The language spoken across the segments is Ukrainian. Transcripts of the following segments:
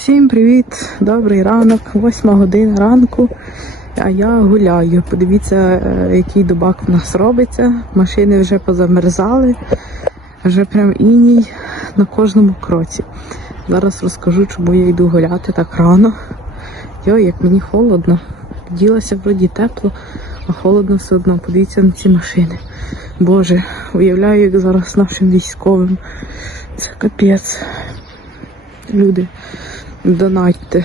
Всім привіт! Добрий ранок, восьма година ранку. А я гуляю. Подивіться, е, який дубак в нас робиться. Машини вже позамерзали, вже прям іній на кожному кроці. Зараз розкажу, чому я йду гуляти так рано. Йой, як мені холодно. Ділася вроді тепло, а холодно все одно. Подивіться на ці машини. Боже, уявляю, як зараз нашим військовим. Це капець. Люди, донатьте.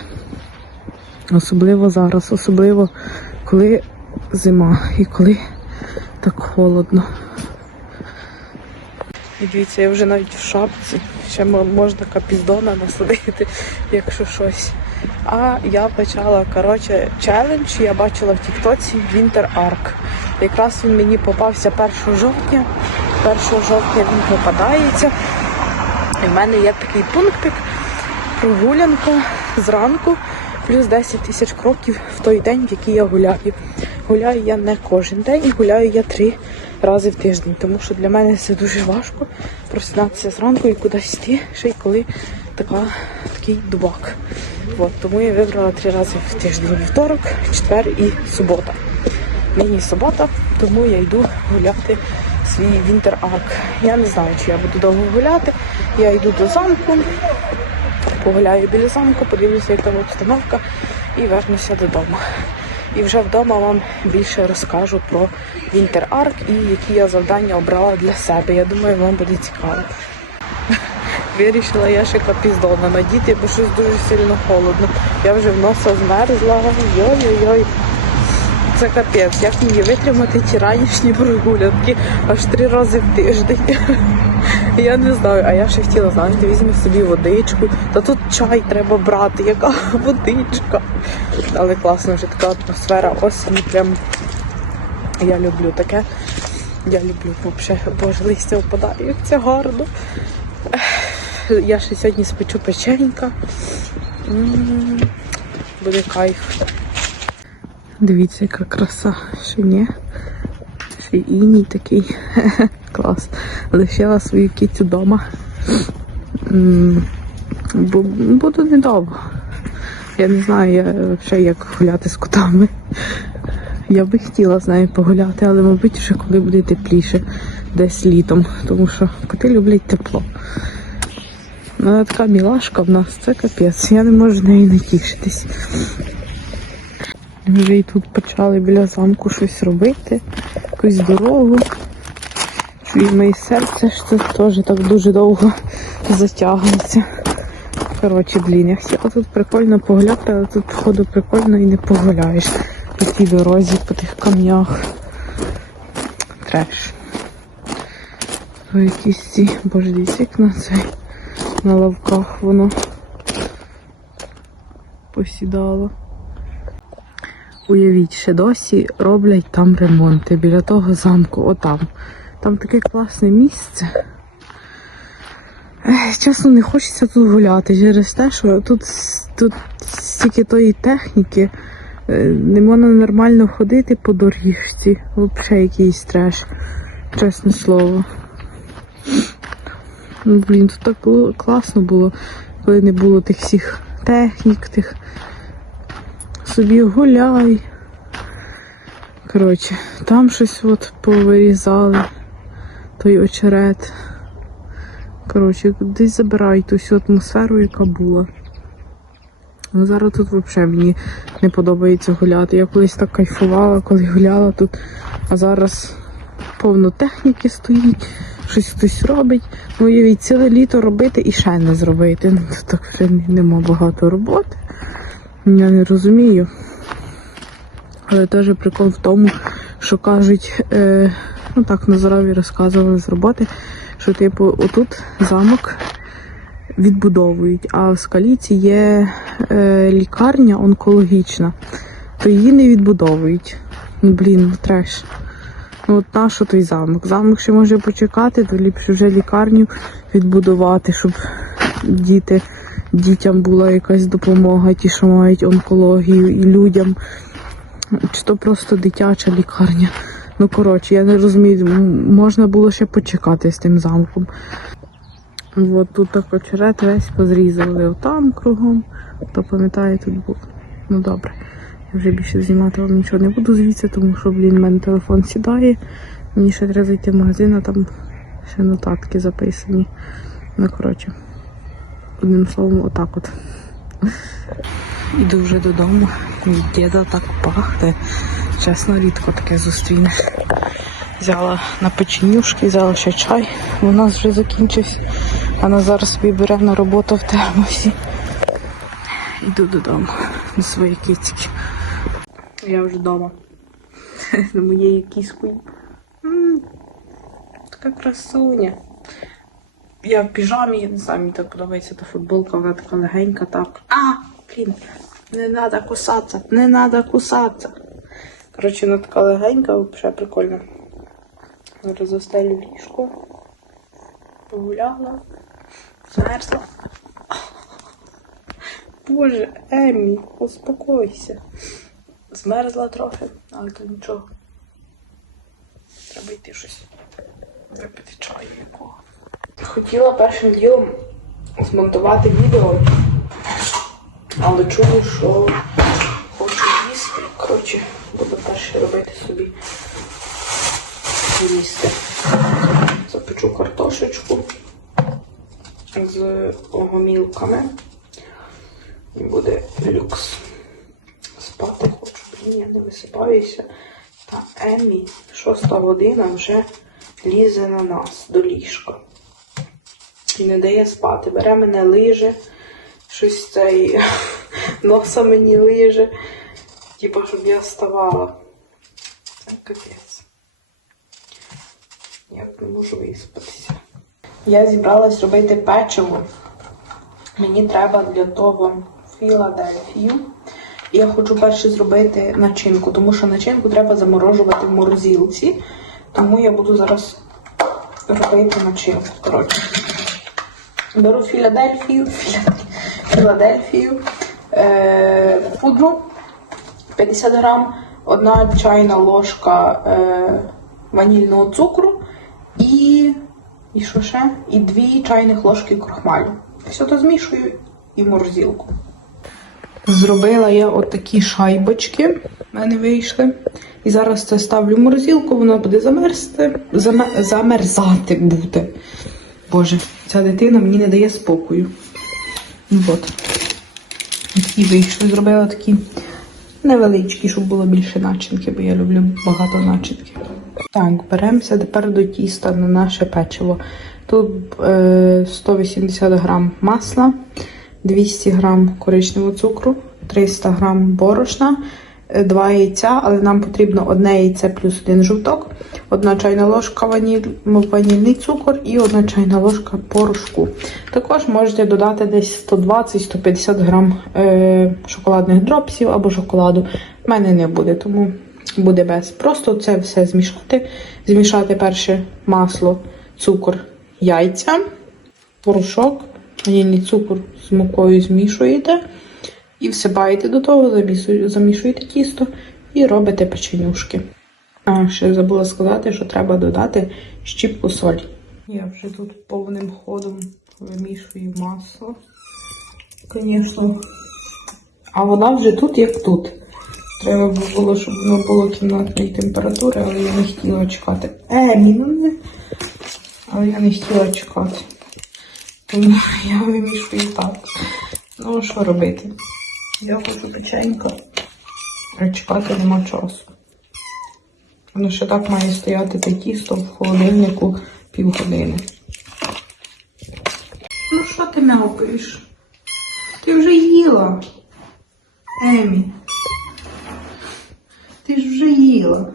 Особливо зараз, особливо коли зима і коли так холодно. І дивіться, я вже навіть в шапці. Ще можна капіздона насадити, якщо щось. А я почала, коротше, челендж, я бачила в Тіктоці Winter Arc. Якраз він мені попався 1 жовтня. 1 жовтня він попадається. І в мене є такий пунктик, прогулянка зранку, плюс 10 тисяч кроків в той день, в який я гуляю. Гуляю я не кожен день, гуляю я три рази в тиждень, тому що для мене це дуже важко просинатися зранку і кудись йти, ще й коли така, такий дубак. От, тому я вибрала три рази в тиждень вівторок, четвер і субота. Нині субота, тому я йду гуляти свій вінтер-ак. Я не знаю, чи я буду довго гуляти. Я йду до замку, погуляю біля замку, подивлюся, як там обстановка, і вернуся додому. І вже вдома вам більше розкажу про Вінтер Арк і які я завдання обрала для себе. Я думаю, вам буде цікаво. Вирішила я ще капіздона надіти, бо щось дуже сильно холодно. Я вже в носа змерзла. Йой-йой-йой. Це капець, як мені витримати ті ранішні прогулянки аж три рази в тиждень. Я не знаю, а я ще хотіла, знаєте, візьму собі водичку. Та тут чай треба брати, яка водичка. Але класно, вже така атмосфера осені. Прям я люблю таке. Я люблю взагалі, боже, листя впадає, це гарно. Я ще сьогодні спечу печенька. Буде кайф. Дивіться, яка краса. Ще ні. Ще іній такий. Клас. Лишила свою кітю вдома. Бо буду недовго. Я не знаю, я взагалі як гуляти з котами. Я би хотіла з нею погуляти, але, мабуть, вже коли буде тепліше, десь літом, тому що коти люблять тепло. Ну, Вона така мілашка в нас, це капець. Я не можу з нею не тішитись. Вже і тут почали біля замку щось робити, якусь дорогу. І моє серце ж це теж так дуже довго затягнеться. Коротше, блін, я тут прикольно погуляти, але тут, походу, прикольно і не погуляєш по тій дорозі, по тих камнях. Треш. То якісь ці, боже, дивіться, на цей, на лавках воно посідало. Уявіть, ще досі роблять там ремонти біля того замку, отам. Там таке класне місце. Чесно, не хочеться тут гуляти через те, що тут, тут стільки тої техніки, е, не можна нормально ходити по доріжці. Взагалі якийсь треш, чесне слово. Ну, блін, тут так класно було, коли не було тих всіх технік, тих собі гуляй. Коротше, там щось от повирізали, той очерет. Коротше, десь забирають ту атмосферу, яка була. Ну зараз тут взагалі мені не подобається гуляти. Я колись так кайфувала, коли гуляла тут, а зараз повно техніки стоїть, щось хтось робить. Ну, уявіть, ціле літо робити і ще не зробити. Ну, тут так вже нема багато роботи. Я не розумію. Але теж прикол в тому, що кажуть, е, ну так Назарові розказували з роботи, що типу отут замок відбудовують, а в скаліці є е, лікарня онкологічна, то її не відбудовують. Ну блін, треш. Ну от нащо той замок? Замок ще може почекати, то ліпше вже лікарню відбудувати, щоб діти, дітям була якась допомога, ті, що мають онкологію, і людям. Чи то просто дитяча лікарня. Ну, коротше, я не розумію, можна було ще почекати з тим замком. От тут так очерет весь позрізали отам кругом. Хто пам'ятає, тут був. Ну добре. Я вже більше знімати вам нічого не буду звідси, тому що, блін, в мене телефон сідає. Мені ще треба зайти в магазин, а там ще нотатки записані. Ну, коротше, одним словом, отак от. Іду вже додому. Від діда так пахне. Чесно, рідко таке зустрінеш. Взяла на печенюшки, взяла ще чай. У нас вже закінчився. Вона зараз собі бере на роботу в термосі. Іду додому до своєї кицьки. Я вже вдома. З моєю кіскою. Така красуня. Я в піжамі, я не знаю, мені так подобається та футболка, вона така легенька, так. А, блін, не треба кусатися, не треба кусатися. Коротше, вона така легенька, взагалі прикольно. Зараз застелю ліжко. Погуляла. Змерзла. Боже, Еммі, успокойся. Змерзла трохи, але то нічого. Треба йти щось випити чаю якого. Хотіла першим ділом змонтувати відео, але чую, що хочу їсти. Коротше, буду перше робити собі їсти. Запечу картошечку з гомілками. Буде люкс. Спати хочу, блін, я не висипаюся. Та Емі, шоста година вже лізе на нас до ліжка. І не дає спати. Бере мене лиже, щось цей носа мені лиже. Типа, щоб я вставала. Це капець. Я не можу виспатися. Я зібралась робити печиво. Мені треба для того Філадельфію. Я хочу перше зробити начинку, тому що начинку треба заморожувати в морозилці. Тому я буду зараз робити начинку. Коротше. Беру Філадельфію, Філадельфію, е, пудру 50 грам, одна чайна ложка е, ванільного цукру і, і що ще? І дві чайних ложки крохмалю. Все то змішую і в морозилку. Зробила я отакі шайбочки, в мене вийшли. І зараз це ставлю в морозилку, воно буде замерзти, заме, замерзати буде. Боже, ця дитина мені не дає спокою. Ну, От. Такі вийшли. Зробила такі невеличкі, щоб було більше начинки, бо я люблю багато начинки. Так, беремося тепер до тіста на наше печиво. Тут е, 180 грам масла, 200 грам коричневого цукру, 300 грам борошна, два яйця, але нам потрібно одне яйце плюс один жовток, одна чайна ложка ваніль, ванільний цукор і одна чайна ложка порошку. Також можете додати десь 120-150 грам е, шоколадних дропсів або шоколаду. У мене не буде, тому буде без. Просто це все змішати. Змішати перше масло, цукор, яйця, порошок, ванільний цукор з мукою змішуєте і всипаєте до того, замішуєте тісто і робите печенюшки. А ще забула сказати, що треба додати щіпку солі. Я вже тут повним ходом вимішую масло. Звісно. А вона вже тут, як тут. Треба було, щоб воно було кімнатної температури, але я не хотіла чекати. Е, ні, ну. Але я не хотіла чекати. Тому я вимішую так. Ну, що робити? Я хочу печенько, а чекати нема часу. Воно ще так має стояти те тісто в холодильнику півгодини. Ну, що ти мявкаєш? Ти вже їла. Емі. Ти ж вже їла.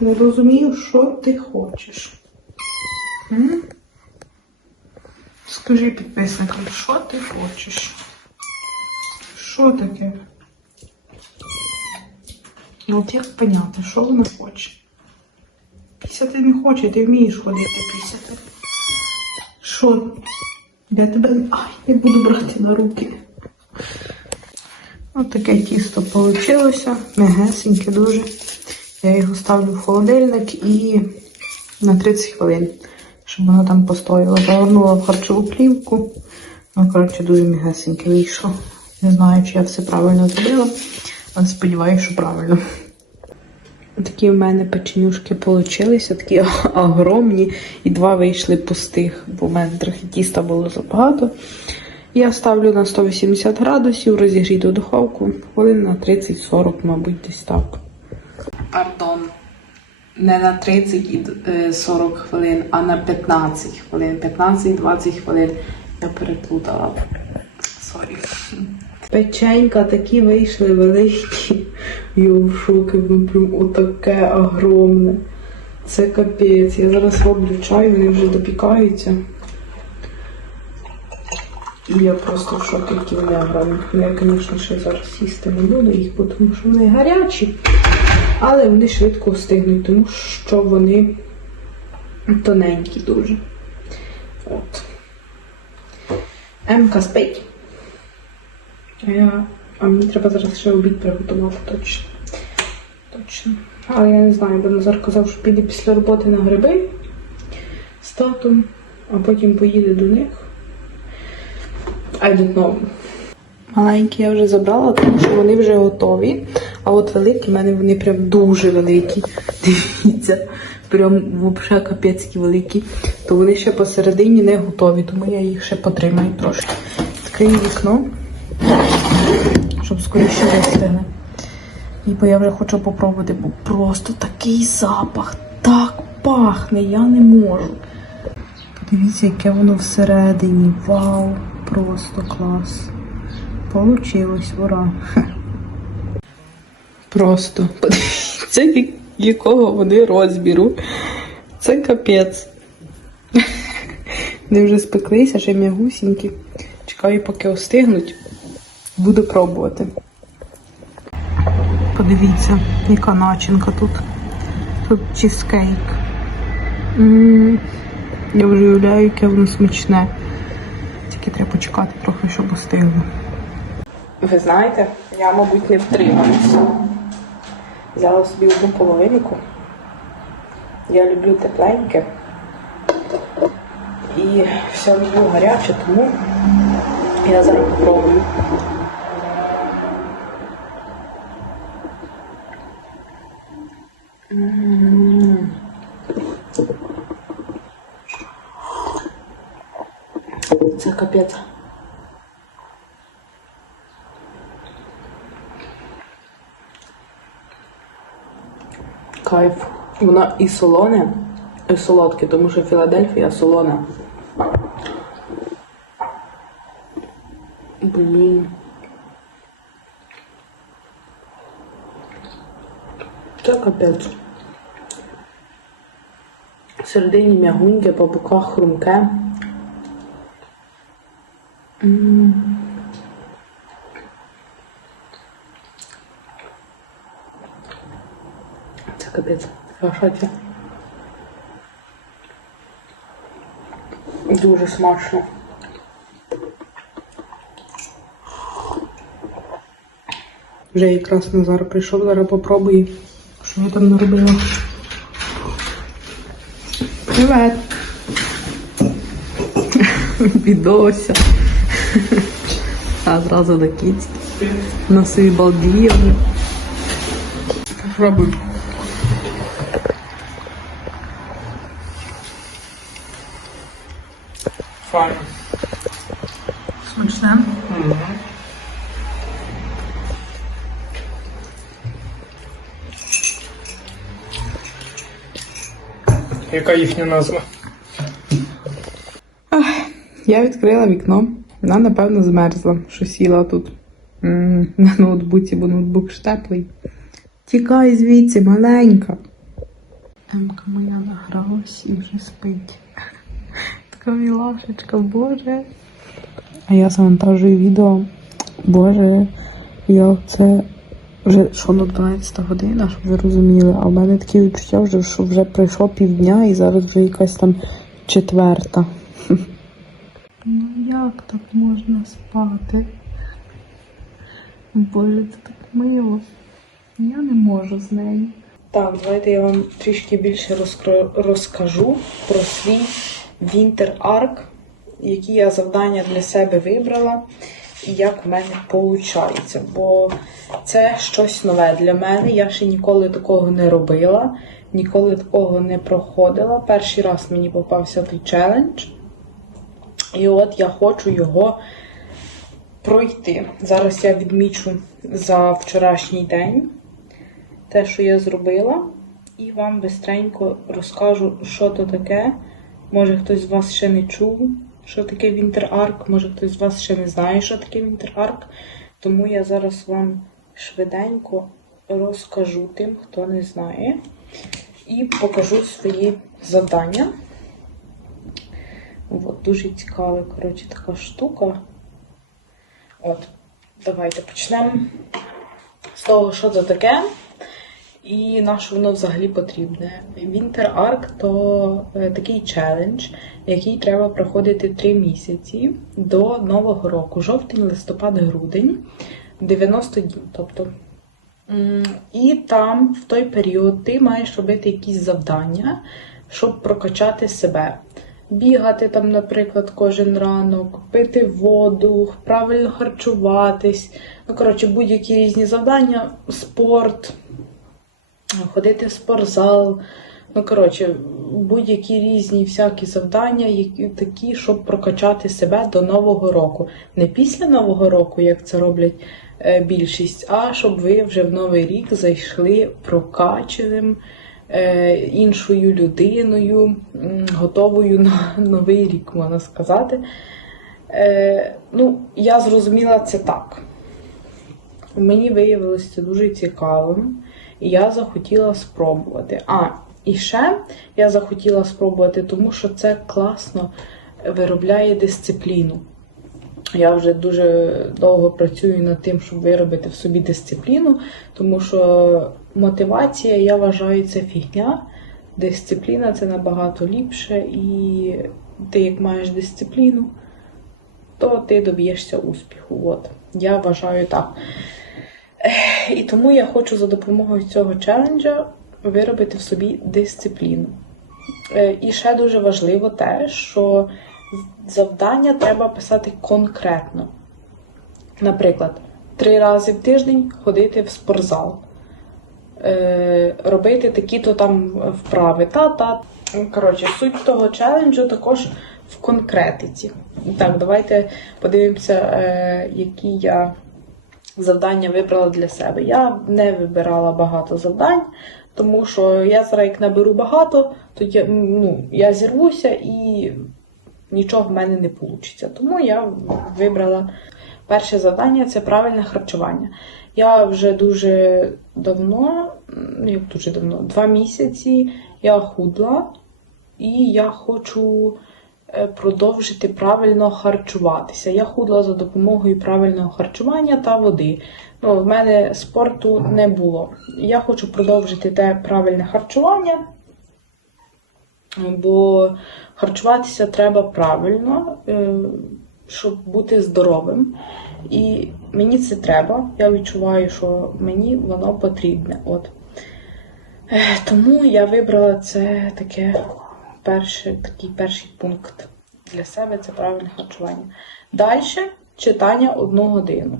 Не розумію, що ти хочеш. М? Скажи підписникам, що ти хочеш? Що таке? Ну, от як поняти, що вона хоче? Пісяти не хоче, ти вмієш ходити пісяти. Що? Я тебе. Ай, не буду брати на руки. Ось таке тісто вийшло. Мегесеньке дуже. Я його ставлю в холодильник і на 30 хвилин, щоб воно там постояло. Загорнула в харчову плівку. Ну, коротше, дуже мігесеньке вийшло. Не знаю, чи я все правильно зробила, але сподіваюся, що правильно. Такі в мене печенюшки получилися, такі огромні, і два вийшли пустих, бо в мене трохи тіста було забагато. Я ставлю на 180 градусів, розігріту духовку, хвилин на 30-40, мабуть, десь так. Пардон, не на 30 і е, 40 хвилин, а на 15 хвилин. 15-20 хвилин я переплутала. Сорі. Печенька такі вийшли великі. Я в шокі, воно прям отаке огромне. Це капець. Я зараз роблю чай, вони вже допікаються. І я просто в шокі, які вони огромні. Ну, я, звісно, ще зараз їсти не буду їх, тому що вони гарячі. Але вони швидко встигнуть, тому що вони тоненькі дуже. От. Емка спить. Я. А мені треба зараз ще обід приготувати точно. Точно. Але я не знаю, бо Назар казав, що піде після роботи на гриби з татом, а потім поїде до них. I don't know. Маленькі я вже забрала, тому що вони вже готові. А от великі, в мене вони прям дуже великі. Дивіться, прям взагалі капецькі великі. То вони ще посередині не готові, тому я їх ще потримаю трошки. Відкрию вікно, щоб скоріше вистигне. І бо я вже хочу попробувати, бо просто такий запах, так пахне, я не можу. Подивіться, яке воно всередині. Вау, просто клас. Получилось, ура. Просто подивіться, якого вони розміру. Це капець. Вони вже спеклися, ще м'ягусінькі. Чекаю, поки остигнуть. Буду пробувати. Подивіться, яка начинка тут. Тут чизкейк. Я вже уявляю, яке воно смачне. Тільки треба почекати трохи, щоб остигло. Ви знаєте, я, мабуть, не втримаюся. Взяла собі одну половинку. Я люблю тепленьке. І все люблю гаряче, тому я зараз попробую. М. Це капець. Кайф. Вона і солоне, і солодке, тому що Філадельфія солона. Блін. Це капець. Всередині м'ягуньке, по боках хрумке. М. Це капець. Шоці. Дуже смачно. Вже якраз Назар прийшов, зараз попробую, що я там наробила. Привет! Бідося. А зразу до кіцьки. На свій балдіє. Попробуй. Файно. Смачне. Яка їхня назва? Я відкрила вікно. Вона, напевно, змерзла, що сіла тут м, на ноутбуці, бо ноутбук ж теплий. Тікай звідси, маленька. Емка моя награлась і вже спить. Така мілашечка, боже. А я завантажую відео. Боже, я це вже що на 12 година, щоб ви розуміли. А в мене таке відчуття, вже, що вже пройшло півдня і зараз вже якась там четверта. Ну як так можна спати? Боже, це так мило. Я не можу з нею. Так, давайте я вам трішки більше розкажу про свій Winter Arc, які я завдання для себе вибрала і як в мене виходить. Бо це щось нове для мене. Я ще ніколи такого не робила, ніколи такого не проходила. Перший раз мені попався той челендж. І от я хочу його пройти. Зараз я відмічу за вчорашній день те, що я зробила, і вам бистренько розкажу, що то таке. Може, хтось з вас ще не чув, що таке Winter Arc, може хтось з вас ще не знає, що таке Winter Arc. Тому я зараз вам швиденько розкажу тим, хто не знає, і покажу свої завдання. От, дуже цікава, коротше, така штука. От, давайте почнемо з того, що це таке. І на що воно взагалі потрібне. Winter Arc то е, такий челендж, який треба проходити 3 місяці до Нового року, жовтень, листопад, грудень, 90 днів. Тобто. І там в той період ти маєш робити якісь завдання, щоб прокачати себе. Бігати там, наприклад, кожен ранок, пити воду, правильно харчуватись. Ну, коротше, будь-які різні завдання, спорт, ходити в спортзал. Ну, коротше, будь-які різні всякі завдання, які такі, щоб прокачати себе до Нового року. Не після Нового року, як це роблять е, більшість, а щоб ви вже в новий рік зайшли прокаченим е, іншою людиною, готовою на новий рік, можна сказати. Е, ну, я зрозуміла це так. Мені виявилося це дуже цікавим, і я захотіла спробувати. А, і ще я захотіла спробувати, тому що це класно виробляє дисципліну. Я вже дуже довго працюю над тим, щоб виробити в собі дисципліну, тому що мотивація, я вважаю, це фігня. Дисципліна це набагато ліпше, і ти, як маєш дисципліну, то ти доб'єшся успіху. От. Я вважаю так. І тому я хочу за допомогою цього челенджа виробити в собі дисципліну. Е, І ще дуже важливо те, що завдання треба писати конкретно. Наприклад, три рази в тиждень ходити в спортзал, Е, робити такі-то там вправи. Та-та. Коротше, суть того челенджу також в конкретиці. Так, давайте подивимося, е, які я завдання вибрала для себе. Я не вибирала багато завдань, тому що я зараз як наберу багато, то я, ну, я зірвуся і нічого в мене не вийде. Тому я вибрала перше завдання це правильне харчування. Я вже дуже давно, м, як дуже давно, два місяці я худла, і я хочу продовжити правильно харчуватися. Я худла за допомогою правильного харчування та води. Ну, в мене спорту не було. Я хочу продовжити те правильне харчування, бо харчуватися треба правильно, е, щоб бути здоровим. І мені це треба. Я відчуваю, що мені воно потрібне. От. Е, Тому я вибрала це таке перше, такий перший пункт для себе це правильне харчування. Далі читання одну годину.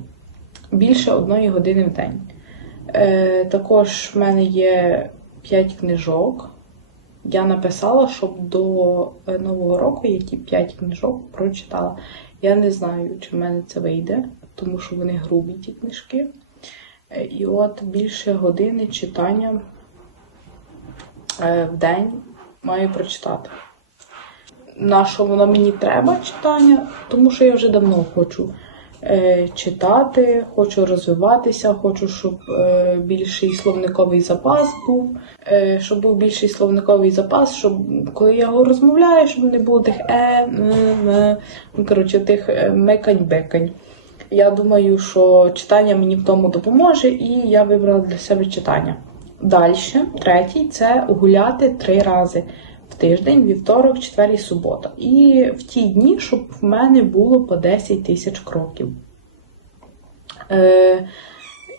Більше одної години в день. Е, також в мене є 5 книжок. Я написала, щоб до е, Нового року я ті 5 книжок прочитала. Я не знаю, чи в мене це вийде, тому що вони грубі, ті книжки. Е, І от більше години читання е, в день маю прочитати. На що воно мені треба читання? Тому що я вже давно хочу е, читати, хочу розвиватися, хочу, щоб е, більший словниковий запас був, е, щоб був більший словниковий запас, щоб коли я його розмовляю, щоб не було тих е, м, ну, коротше, тих е, мекань-бекань. Я думаю, що читання мені в тому допоможе, і я вибрала для себе читання. Далі, третій це гуляти три рази в тиждень, вівторок, четвер і субота. І в ті дні, щоб в мене було по 10 тисяч кроків. Е,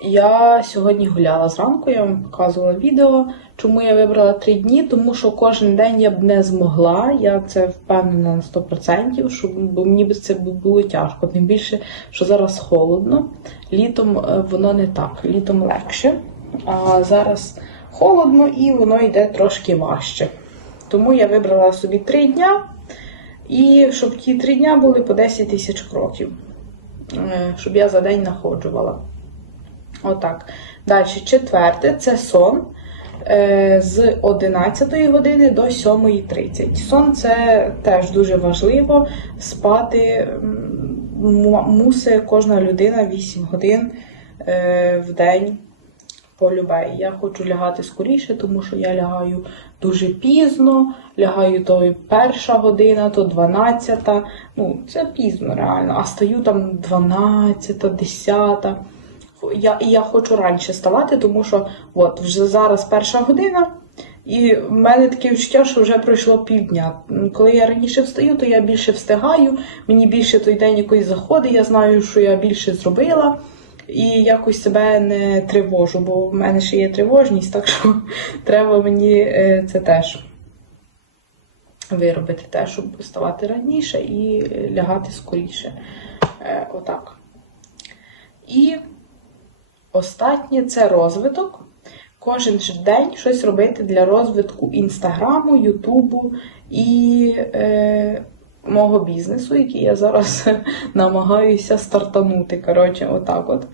Я сьогодні гуляла зранку, я вам показувала відео, чому я вибрала три дні, тому що кожен день я б не змогла. Я це впевнена на 100%, що, бо мені б це було тяжко. Тим більше, що зараз холодно. Літом е, воно не так, літом легше. А зараз холодно і воно йде трошки важче. Тому я вибрала собі три дня, і щоб ті три дня були по 10 тисяч кроків, е, щоб я за день находжувала. Отак. Далі, четверте це сон е, з 11 години до 7.30. Сон це теж дуже важливо. Спати мусить кожна людина 8 годин е, в день. Полюбе. Я хочу лягати скоріше, тому що я лягаю дуже пізно, лягаю то перша година, то 12. Ну, це пізно реально. А стаю там 12, 10. Я, і я хочу раніше ставати, тому що от вже зараз перша година, і в мене таке відчуття, що вже пройшло півдня. Коли я раніше встаю, то я більше встигаю, мені більше той день якось заходить, я знаю, що я більше зробила. І якось себе не тривожу, бо в мене ще є тривожність, так що треба мені е, це теж виробити, те, щоб вставати раніше і лягати скоріше. Е, Отак. І останнє це розвиток. Кожен день щось робити для розвитку інстаграму, Ютубу і е, мого бізнесу, який я зараз намагаюся стартанути. Коротше, отак от.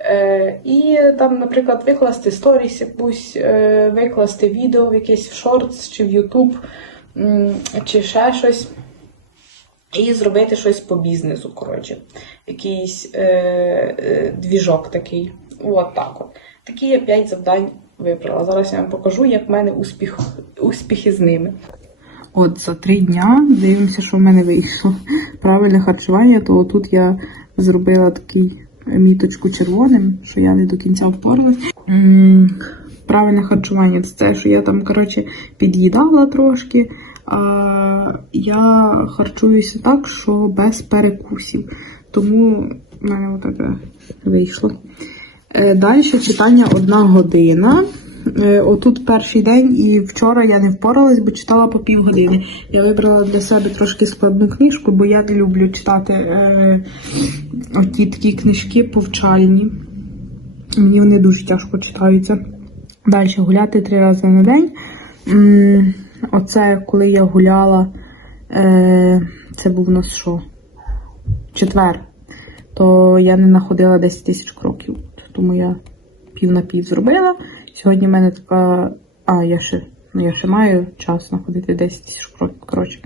Е, і там, наприклад, викласти сторіс, якусь, е, викласти відео в якийсь в шортс чи в Ютуб, чи ще щось. І зробити щось по бізнесу, коротше. Якийсь е, е, двіжок такий. От так от. Такі я 5 завдань вибрала. Зараз я вам покажу, як в мене успіх, успіхи з ними. От за три дня дивимося, що в мене вийшло. Правильне харчування, то тут я зробила такий міточку червоним, що я не до кінця впоралась. Правильне харчування це те, що я там, коротше, під'їдала трошки. А я харчуюся так, що без перекусів. Тому в мене отаке вийшло. Е, Далі читання одна година. Е, Отут перший день і вчора я не впоралась, бо читала по півгодини. Я вибрала для себе трошки складну книжку, бо я не люблю читати е, оті такі книжки повчальні. Мені вони дуже тяжко читаються. Далі гуляти три рази на день. Оце коли я гуляла, е, це був у нас що? Четвер. То я не находила 10 тисяч кроків. Тому я пів на пів зробила. Сьогодні в мене така. А, я ще, я ще маю час знаходити 10 тисяч кроків. Коротше.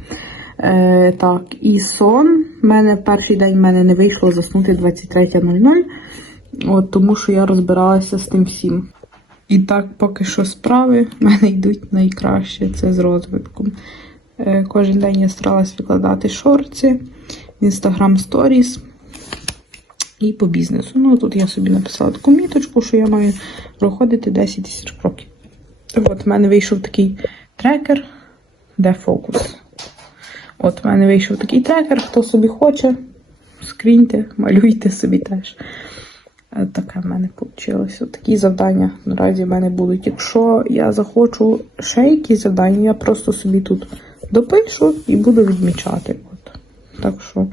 Е, так, і сон. У мене перший день в мене не вийшло заснути 23.00. От, тому що я розбиралася з тим всім. І так, поки що справи в мене йдуть найкраще. Це з розвитком. Е, кожен день я старалась викладати шорти, Instagram Stories і по бізнесу. Ну, тут я собі написала таку міточку, що я маю проходити 10 тисяч кроків. От, в мене вийшов такий трекер, де фокус. От, в мене вийшов такий трекер, хто собі хоче, скріньте, малюйте собі теж. Е, Таке в мене вийшло. Такі завдання наразі в мене будуть. Якщо я захочу ще якісь завдання, я просто собі тут допишу і буду відмічати. От. Так що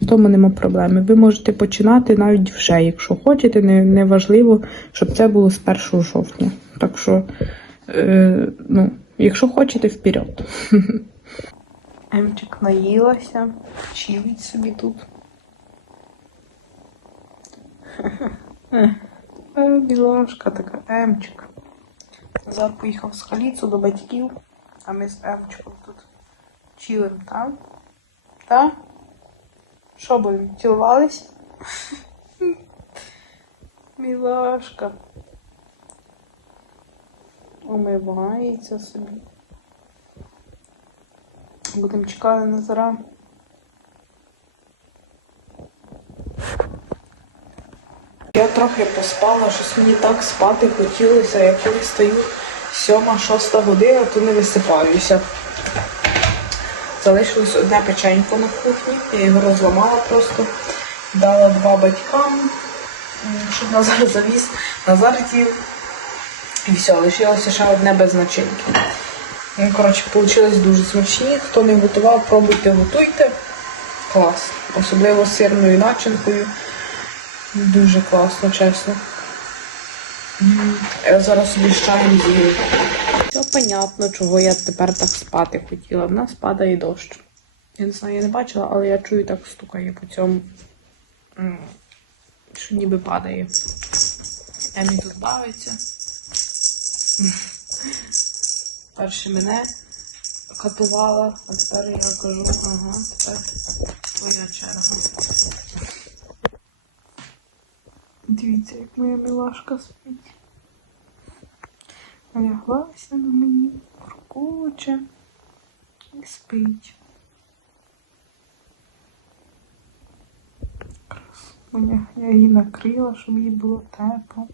в тому нема проблеми. Ви можете починати навіть вже, якщо хочете, не, не щоб це було з 1 жовтня. Так що, е, ну, якщо хочете, вперед. Емчик наїлася, чилить собі тут. Е, Білашка така, Емчик. Назад поїхав з халіцу до батьків, а ми з Емчиком тут чилим, так? Так? Що будемо? Цілувались? Мілашка. Умивається собі. Будемо чекати на зара. Я трохи поспала, щось мені так спати хотілося, я коли стою сьома-шоста година, то не висипаюся. Залишилось одне печенько на кухні, я його розламала просто, дала два батькам щоб Назар завіз, Назар з'їв. І все, лишилося ще одне без начинки. Ну, коротше, вийшли дуже смачні. Хто не готував, пробуйте, готуйте. Клас. Особливо з сирною начинкою. Дуже класно, чесно. Я зараз собі з чаєм з'їм. Понятно, чого я тепер так спати хотіла. В нас падає дощ. Я не знаю, я не бачила, але я чую, так стукає по цьому. Що ніби падає. Емі тут бавиться. Перше мене катувала, а тепер я кажу, ага, тепер твоя черга. Дивіться, як моя милашка спить. Ляглася на мені, куркуче і спить. Красуня. Я її накрила, щоб їй було тепло.